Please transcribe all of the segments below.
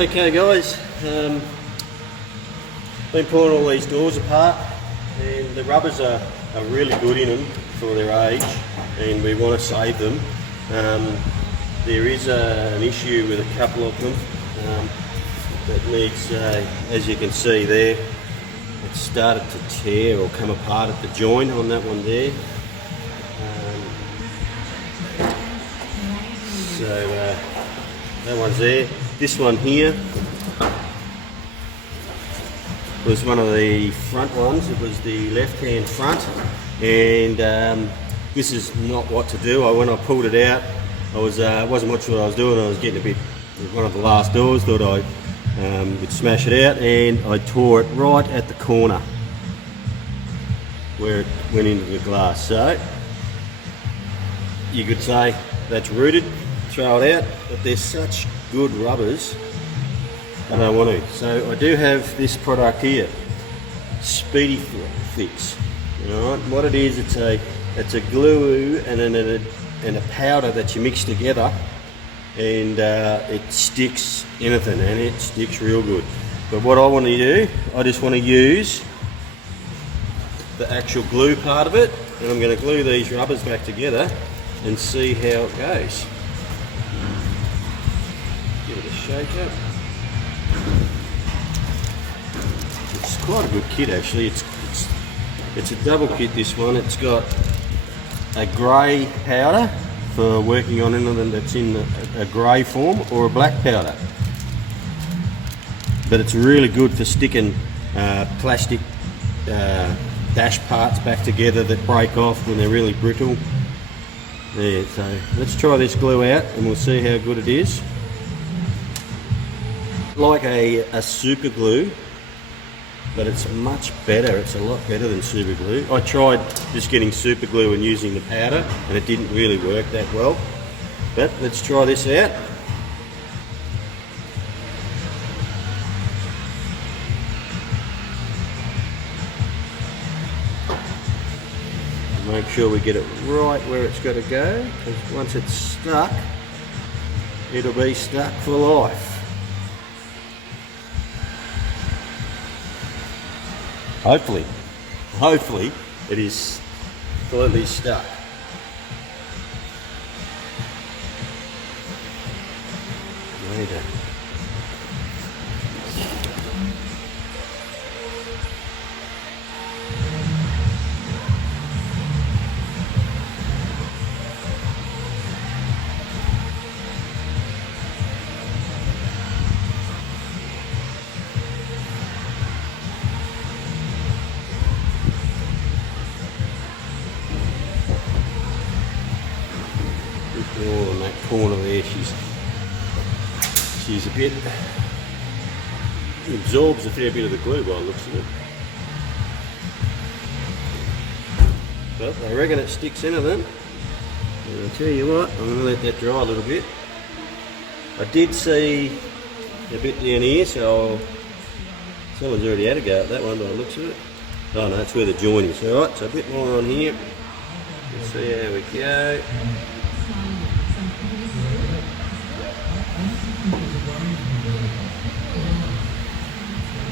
Okay guys, been pulling all these doors apart and the rubbers are really good in them for their age and we want to save them. There is an issue with a couple of them that needs, as you can see there, it started to tear or come apart at the joint on that one there. So that one's there. This one here was one of the front ones. It was the left-hand front, and this is not what to do. When I pulled it out, I wasn't much what I was doing. I was getting a bit. One of the last doors, thought I would smash it out, and I tore it right at the corner where it went into the glass. So you could say that's rooted. Throw it out, but they're such good rubbers, I don't want to. So I do have this product here, Speedy Fix. All right, what it is, it's a glue and a powder that you mix together, and it sticks anything, and it sticks real good. But what I want to do, I just want to use the actual glue part of it, and I'm going to glue these rubbers back together and see how it goes. Give it a shake up. It's quite a good kit actually. It's a double kit, this one. It's got a grey powder for working on anything that's in a grey form, or a black powder. But it's really good for sticking plastic dash parts back together that break off when they're really brittle. There, so let's try this glue out and we'll see how good it is. Like a super glue, but it's much better. It's a lot better than super glue. I tried just getting super glue and using the powder, and it didn't really work that well. But let's try this out. Make sure we get it right where it's got to go, because once it's stuck, it'll be stuck for life. Hopefully it is completely stuck. Later. Oh, on that corner there, she's a bit, absorbs a fair bit of the glue by the looks of it. But I reckon it sticks into them. And I'll tell you what, I'm going to let that dry a little bit. I did see a bit down here, so someone's already had a go at that one by the looks of it. Oh no, that's where the joint is. Alright, so a bit more on here. Let's see how we go.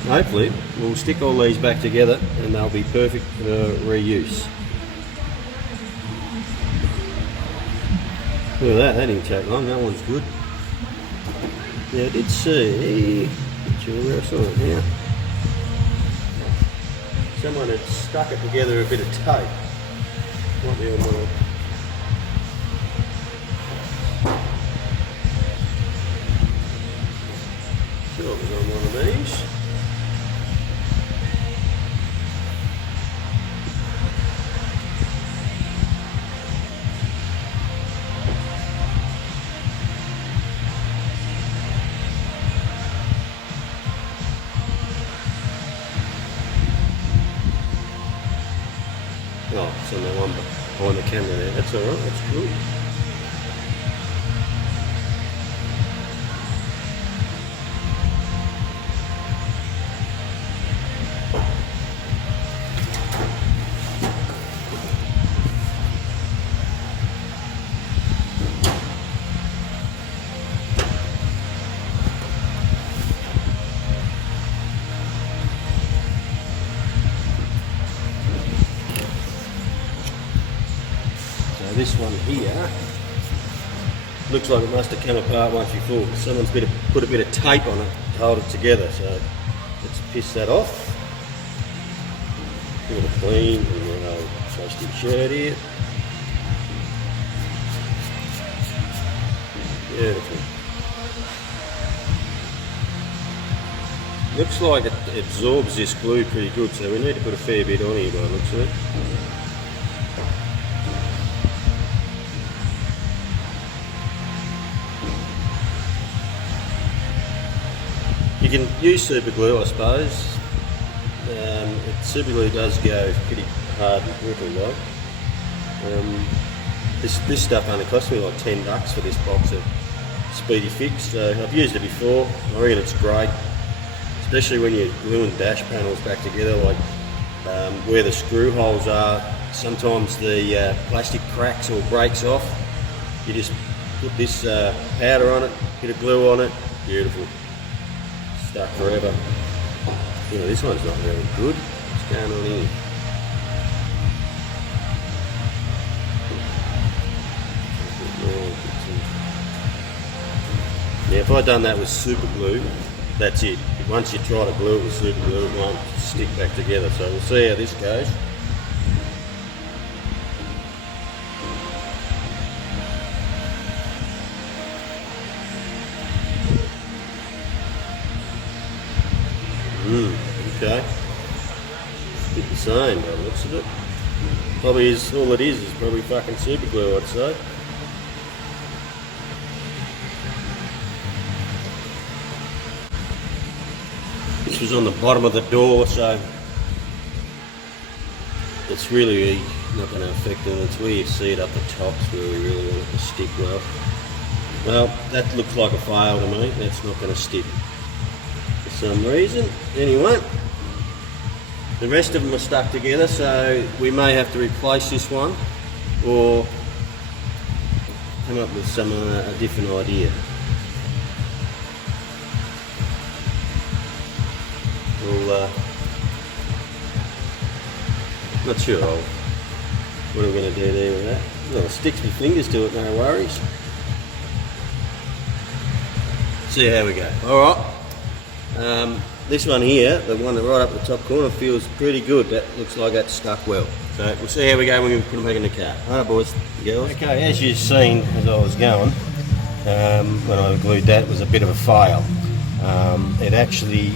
Hopefully we'll stick all these back together and they'll be perfect for reuse. Look at that didn't take long, that one's good. Now I did see, where I saw it now, someone had stuck it together a bit of tape. Might be on one. Sure, it was on one of these. Oh, it's on the one behind the camera there. That's alright, that's cool. this one here. Looks like it must have come apart once before. Someone's put a bit of tape on it to hold it together. So let's piss that off. Give it a clean and an old plastic shirt here. Beautiful. Looks like it absorbs this glue pretty good, so we need to put a fair bit on here by the looks of it. You can use super glue, I suppose. Super glue does go pretty hard and brittle though. This stuff only cost me like $10 for this box of Speedy Fix, so I've used it before. I reckon it's great, especially when you're gluing dash panels back together, like where the screw holes are. Sometimes the plastic cracks or breaks off. You just put this powder on it, bit of glue on it, beautiful. Stuck forever. You know, this one's not very good. What's going on here? Yeah, if I'd done that with super glue, that's it. Once you try to glue it with super glue, it won't stick back together. So we'll see how this goes. Okay. Bit the same by the looks of it. Probably is, all it is probably fucking super glue, I'd say. This was on the bottom of the door, so it's really not going to affect it. It's where you see it up the top where we really want it to stick well. Well, that looks like a fail to me. That's not going to stick for some reason. Anyway, the rest of them are stuck together, so we may have to replace this one or come up with some a different idea. Well, not sure what I'm going to do there with that. Well, I'll stick my fingers to it, no worries. See how we go. Alright, this one here, the one right up the top corner, feels pretty good. That looks like that's stuck well. So we'll see how we go when we put them back in the car. Alright boys and girls. Okay, as you've seen as I was going, when I glued that, it was a bit of a fail. It actually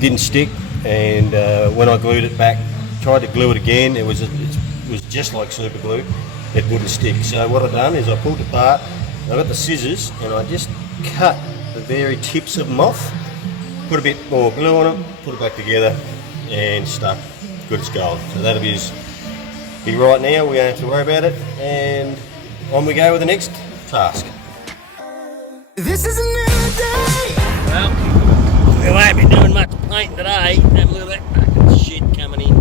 didn't stick, and when I glued it back, tried to glue it again, it was just like super glue. It wouldn't stick. So what I've done is I pulled it apart, I got the scissors and I just cut the very tips of them off, put a bit more glue on it, put it back together and stuck good as gold. So that'll be right now, we don't have to worry about it, and on we go with the next task. This is a new day. Well, we won't be doing much painting today. Have a look at that fucking shit coming in.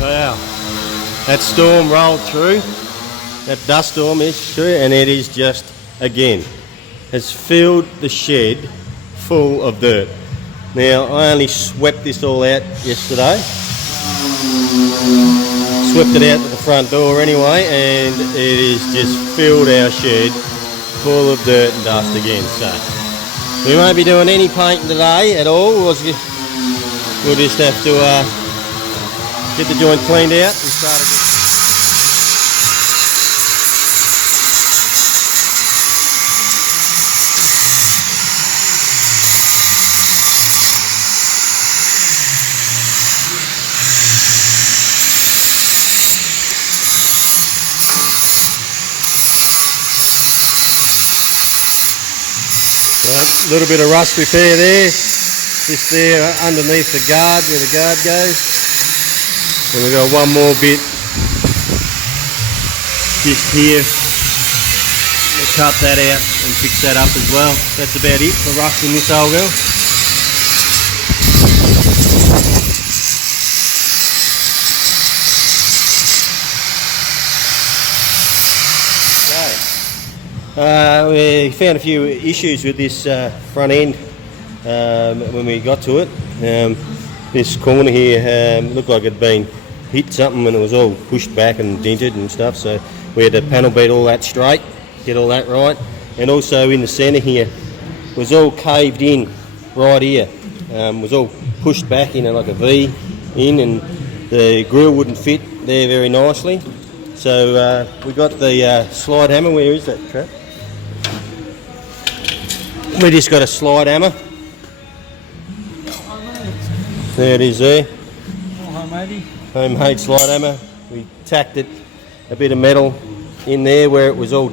Wow, that storm rolled through, that dust storm is through, and it is just, again, has filled the shed full of dirt. Now, I only swept this all out yesterday. Swept it out to the front door anyway, and it has just filled our shed full of dirt and dust again. So we won't be doing any painting today at all. We'll just have to get the joint cleaned out and start again. A little bit of rust repair there, just there underneath the guard where the guard goes. And we've got one more bit just here. We'll cut that out and fix that up as well. That's about it for rust in this old girl. We found a few issues with this front end when we got to it. this corner here looked like it'd been hit something and it was all pushed back and dented and stuff, so we had to panel beat all that straight, get all that right. And also in the centre here was all caved in right here, was all pushed back in like a V in, and the grill wouldn't fit there very nicely. So we got the slide hammer. Where is that, Trap? We just got a slide hammer. There it is there. Homemade slide hammer. We tacked it a bit of metal in there where it was all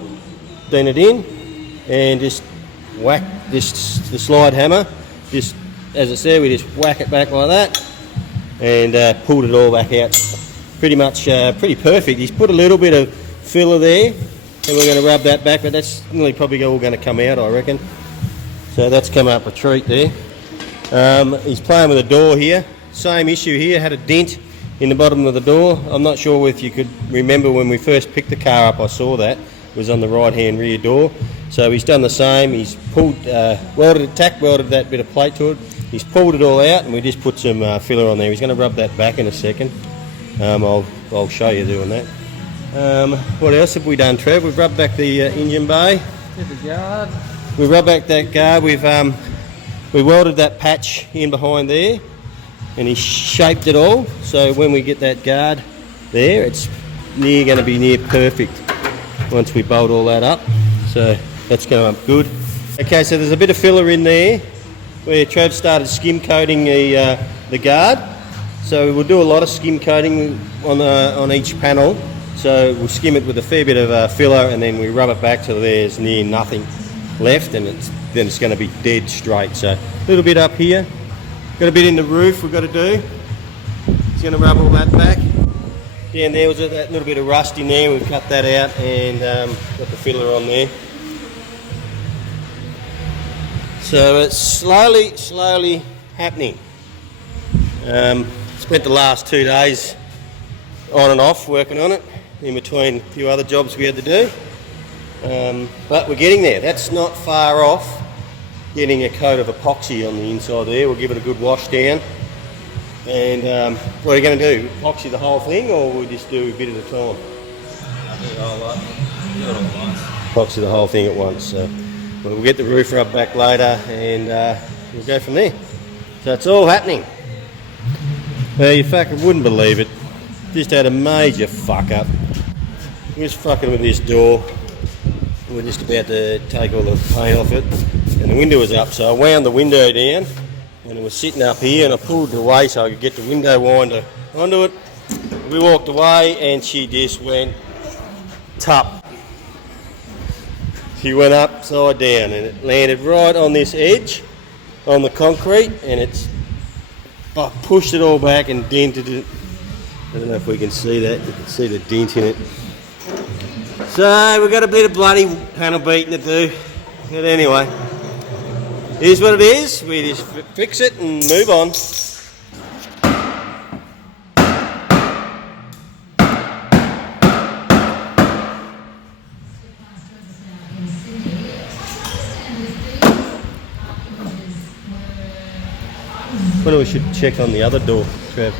dented in, and just whacked the slide hammer. Just as I said, we just whack it back like that, and pulled it all back out. Pretty much pretty perfect. He's put a little bit of filler there, and we're going to rub that back, but that's really probably all going to come out, I reckon. So that's come up a treat there. He's playing with a door here. Same issue here, had a dent in the bottom of the door. I'm not sure if you could remember when we first picked the car up, I saw that. It was on the right hand rear door. So he's done the same. He's pulled, tack welded that bit of plate to it. He's pulled it all out, and we just put some filler on there. He's going to rub that back in a second. I'll show you doing that. What else have we done, Trev? We've rubbed back the engine bay. Did the guard. We rubbed back that guard. We welded that patch in behind there, and he shaped it all. So when we get that guard there, it's going to be near perfect once we bolt all that up. So that's going up good. Okay, so there's a bit of filler in there where Trev started skim coating the guard. So we'll do a lot of skim coating on each panel. So we'll skim it with a fair bit of filler, and then we rub it back till there's near nothing left, and then it's going to be dead straight. So a little bit up here. Got a bit in the roof we've got to do. He's going to rub all that back. Down there was that little bit of rust in there. We've cut that out and got the filler on there. So it's slowly happening. Spent the last 2 days on and off working on it, in between a few other jobs we had to do. But we're getting there. That's not far off getting a coat of epoxy on the inside there. We'll give it a good wash down. And what are you going to do? Epoxy the whole thing, or we'll just do a bit at a time? Epoxy the whole thing at once. So we'll get the roof rubbed back later, and we'll go from there. So it's all happening. You fucking wouldn't believe it. Just had a major fuck up. We was fucking with this door. We're just about to take all the paint off it, and the window was up, so I wound the window down, and it was sitting up here, and I pulled it away so I could get the window winder onto it. We walked away, and she just went tup. She went upside down, and it landed right on this edge on the concrete, and it's pushed it all back and dented it. I don't know if we can see that. You can see the dent in it. So we've got a bit of bloody panel beating to do. But anyway, here's what it is. We just fix it and move on. Wonder we should check on the other door, Trev.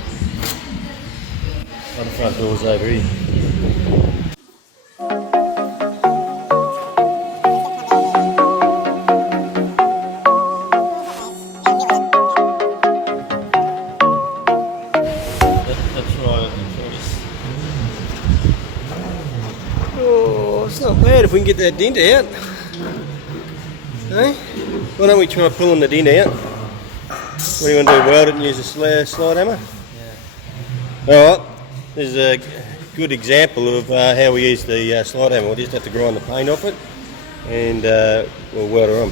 Other front door's over here. That's right. Oh, it's not bad if we can get that dent out. Hey? Why don't we try pulling the dent out? What do you want to do, weld it and use a slide hammer? Yeah. Alright, this is a good example of how we use the slide hammer. We'll just have to grind the paint off it, and we'll weld it on.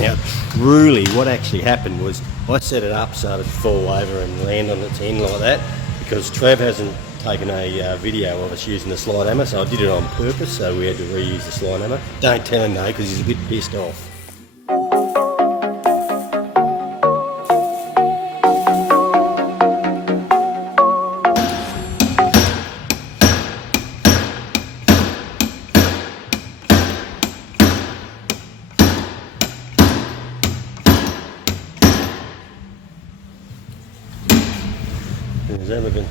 Now, truly, what actually happened was I set it up so it'd fall over and land on its end like that, because Trev hasn't taken a video of us using the slide hammer, so I did it on purpose, so we had to reuse the slide hammer. Don't tell him though, because he's a bit pissed off. Is that looking?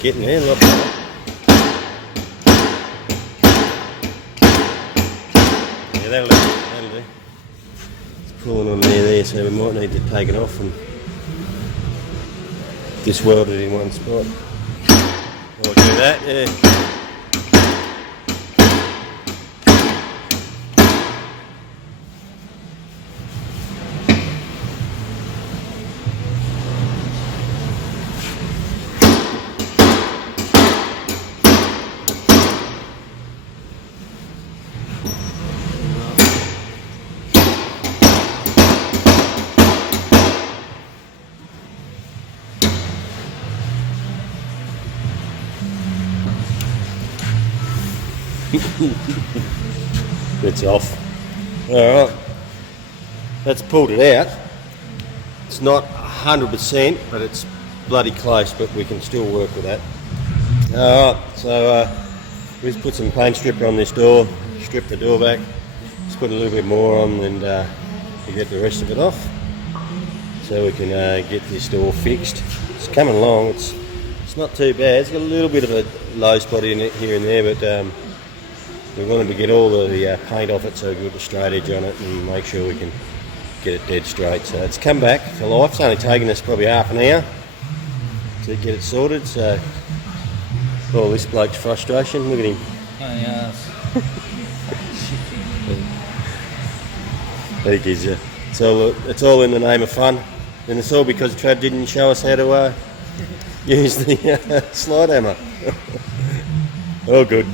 Getting there, a lot better. Yeah, that'll do. It's pulling on there, so we might need to take it off and disweld it in one spot. I'll do that, yeah. It's off. Alright, that's pulled it out. It's not 100%, but it's bloody close, but we can still work with that. Alright, so we just put some paint stripper on this door, strip the door back, just put a little bit more on and to get the rest of it off. So we can get this door fixed. It's coming along, it's not too bad. It's got a little bit of a low spot in it here and there, but we wanted to get all the paint off it so we can put the straight edge on it and make sure we can get it dead straight. So it's come back to life. It's only taken us probably half an hour to get it sorted. So all this bloke's frustration, look at him. He gives you. It's all in the name of fun, and it's all because Trav didn't show us how to use the slide hammer. All good.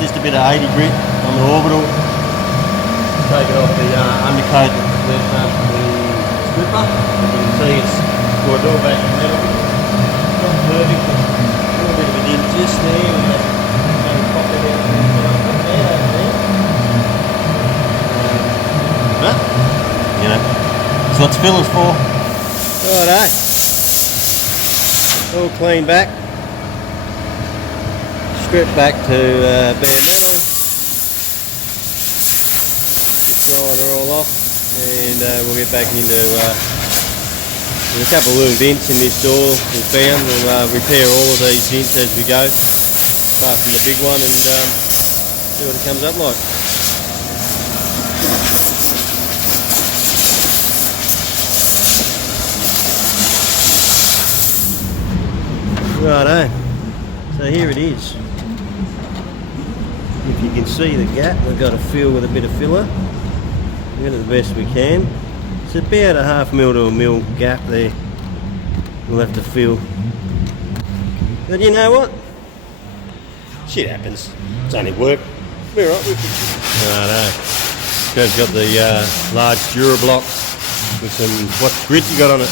Just a bit of 80 grit on the orbital. Take it off the undercoat with the stripper. You can see it's got all back in the middle. Not perfect, but a little bit of a dent just there. We have to pop that out and there, over there. But, you know, that's what the filler's for. Righto. All clean back. Strip back to bare metal, just drying her all off, and we'll get back into there's a couple of little dents in this door we found. We'll repair all of these dents as we go, apart from the big one, and see what it comes up like. Righto, so here it is. If you can see the gap, we've got to fill with a bit of filler. We'll get it the best we can. It's about a ½ mil to a mil gap there. We'll have to fill. But you know what? Shit happens. It's only work. We're right with it. Righto. We've got the large Dura-Block with some, what grit you got on it?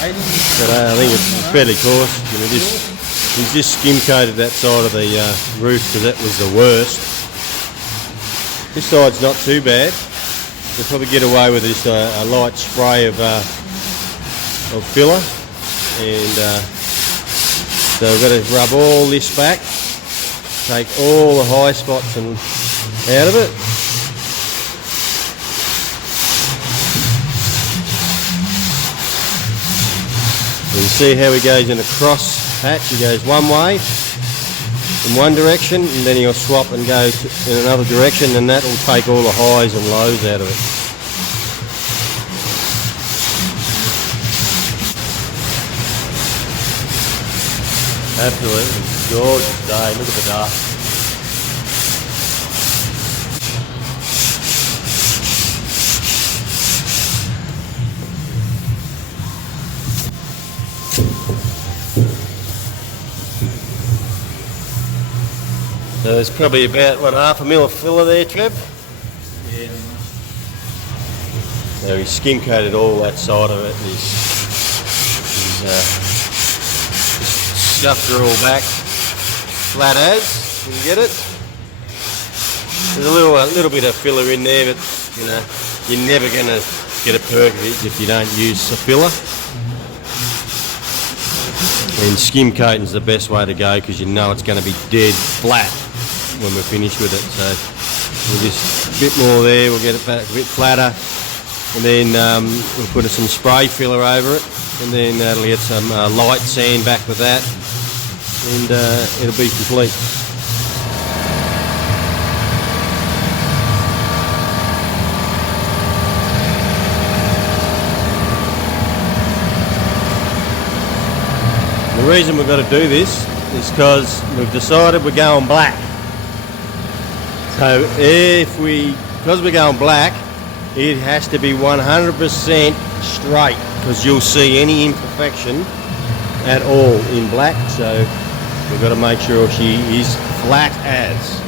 But I think it's fairly coarse. You know, he's just skim coated that side of the roof because that was the worst. This side's not too bad. We'll probably get away with just a light spray of filler, and so we've got to rub all this back, take all the high spots and out of it. You can see how he goes in a cross patch. He goes one way in one direction, and then he'll swap and go in another direction, and that will take all the highs and lows out of it. Absolutely gorgeous day. Look at the dust. So there's probably about, what, half a mil of filler there, Trev? Yeah. So he's skim coated all that side of it. He's stuffed her all back, flat as, you can get it. There's a little bit of filler in there, but you know, you're never going to get a perk of it if you don't use a filler. And skim coating's the best way to go because you know it's going to be dead flat when we're finished with it. So we'll just a bit more there, we'll get it back a bit flatter, and then we'll put some spray filler over it, and then that'll get some light sand back with that, and it'll be complete. The reason we've got to do this is because we've decided we're going black. So because we're going black, it has to be 100% straight, because you'll see any imperfection at all in black. So we've got to make sure she is flat as.